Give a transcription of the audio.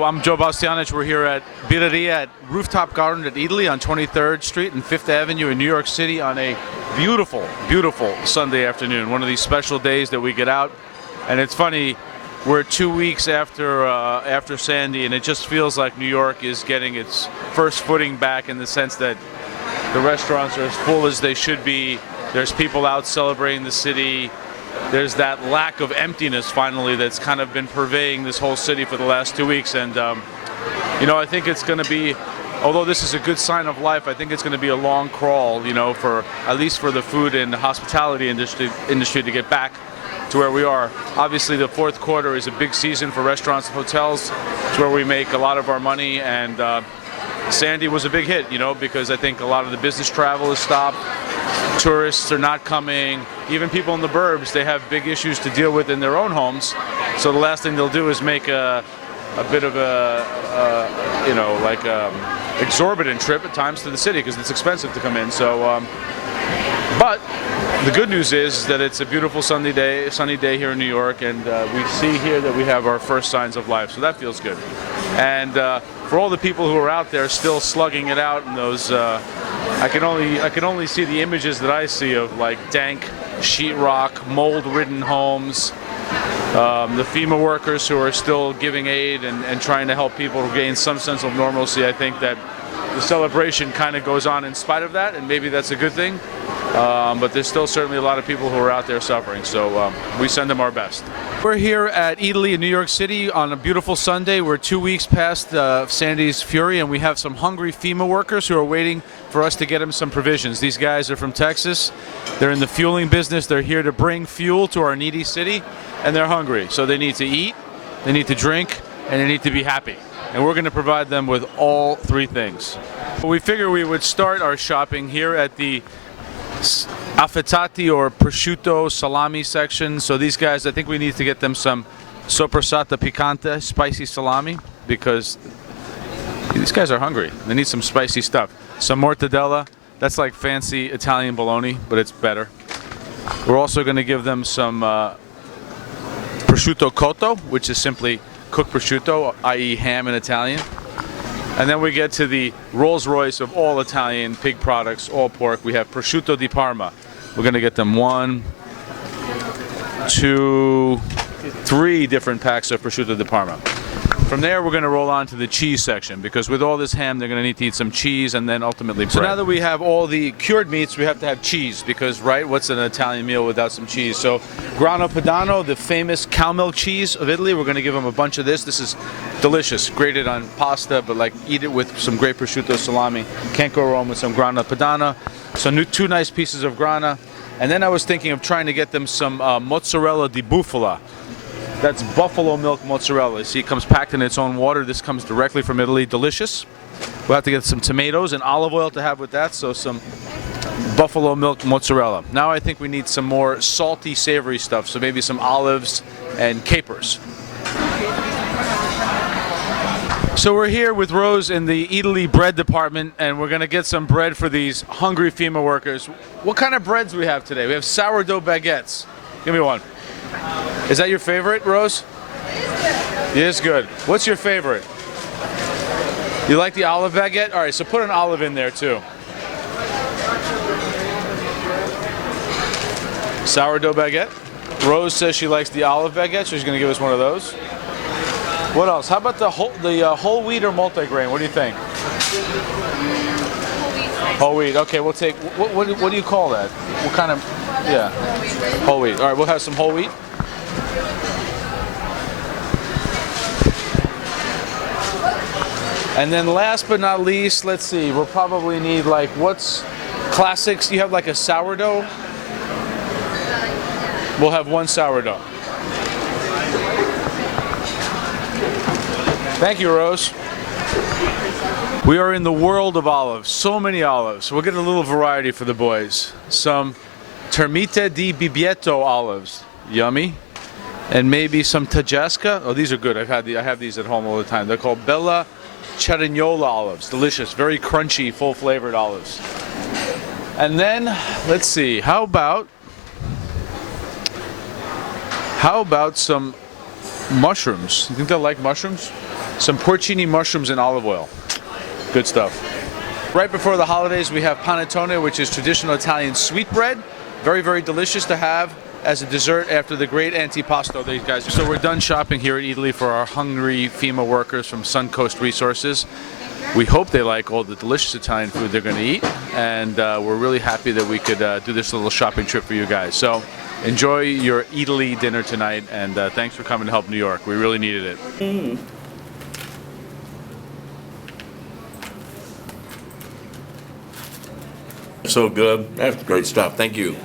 Well, I'm Joe Bastianich. We're here at Birreria at Rooftop Garden at Eatily on 23rd Street and 5th Avenue in New York City on a beautiful, beautiful Sunday afternoon. One of these special days that we get out. And it's funny, we're 2 weeks after Sandy, and it just feels like New York is getting its first footing back in the sense that the restaurants are as full as they should be. There's people out celebrating the city. There's that lack of emptiness finally that's kind of been purveying this whole city for the last 2 weeks. And, I think it's going to be, although this is a good sign of life, I think it's going to be a long crawl, for at least for the food and hospitality industry to get back to where we are. Obviously, the fourth quarter is a big season for restaurants and hotels. It's where we make a lot of our money. And Sandy was a big hit, because I think a lot of the business travel has stopped. Tourists are not coming. Even people in the burbs, they have big issues to deal with in their own homes. So the last thing they'll do is make a bit of exorbitant trip at times to the city because it's expensive to come in. So, but the good news is that it's a beautiful sunny day here in New York, and we see here that we have our first signs of life. So that feels good. And for all the people who are out there still slugging it out in those, I can only see the images that I see of like dank sheetrock, mold-ridden homes, the FEMA workers who are still giving aid and trying to help people gain some sense of normalcy. I think that the celebration kind of goes on in spite of that, and maybe that's a good thing. But there's still certainly a lot of people who are out there suffering, so we send them our best. We're here at Eatily in New York City on a beautiful Sunday. We're 2 weeks past Sandy's fury, and we have some hungry FEMA workers who are waiting for us to get them some provisions. These guys are from Texas. They're in the fueling business. They're here to bring fuel to our needy city, and they're hungry. So they need to eat, they need to drink, and they need to be happy. And we're going to provide them with all three things. We figure we would start our shopping here at the affettati or prosciutto salami section. So these guys, I think we need to get them some soppressata picante, spicy salami, because these guys are hungry. They need some spicy stuff. Some mortadella, that's like fancy Italian bologna, but it's better. We're also going to give them some prosciutto cotto, which is simply cooked prosciutto, i.e. ham in Italian. And then we get to the Rolls Royce of all Italian pig products, all pork. We have prosciutto di Parma. We're going to get them 1, 2, 3 different packs of prosciutto di Parma. From there, we're going to roll on to the cheese section, because with all this ham, they're going to need to eat some cheese and then ultimately bread. So now that we have all the cured meats, we have to have cheese, because, right, what's an Italian meal without some cheese? So Grana Padano, the famous cow milk cheese of Italy, we're going to give them a bunch of this. This is delicious, grated on pasta, but like eat it with some great prosciutto salami. Can't go wrong with some Grana Padano. So 2 nice pieces of Grana. And then I was thinking of trying to get them some mozzarella di bufala. That's buffalo milk mozzarella. See, it comes packed in its own water. This comes directly from Italy. Delicious. We'll have to get some tomatoes and olive oil to have with that, so some buffalo milk mozzarella. Now I think we need some more salty, savory stuff, so maybe some olives and capers. So we're here with Rose in the Eatily bread department, and we're going to get some bread for these hungry FEMA workers. What kind of breads do we have today? We have sourdough baguettes. Give me one. Is that your favorite, Rose? It is good. What's your favorite? You like the olive baguette? All right, so put an olive in there too. Sourdough baguette. Rose says she likes the olive baguette, so she's going to give us one of those. What else? How about the whole wheat or multigrain? What do you think? Whole wheat. Okay, we'll take. What do you call that? What kind of? Yeah. Whole wheat. All right, we'll have some whole wheat. And then last but not least, let's see, we'll probably need like, what's classics? You have like a sourdough? We'll have 1 sourdough. Thank you, Rose. We are in the world of olives, so many olives. We'll get a little variety for the boys. Some Termite di Bibbietto olives, yummy. And maybe some Tajasca. Oh, these are good. I have these at home all the time. They're called Bella Cerignola olives. Delicious, very crunchy, full flavored olives. And then, let's see, how about some mushrooms? You think they'll like mushrooms? some porcini mushrooms and olive oil. Good stuff. Right before the holidays, we have panettone, which is traditional Italian sweetbread. Very, very delicious to have as a dessert after the great antipasto these guys. So we're done shopping here at Eatily for our hungry FEMA workers from Suncoast Resources. We hope they like all the delicious Italian food they're going to eat, and we're really happy that we could do this little shopping trip for you guys. So enjoy your Eatily dinner tonight, and thanks for coming to help New York. We really needed it. So good. That's great stuff. Thank you.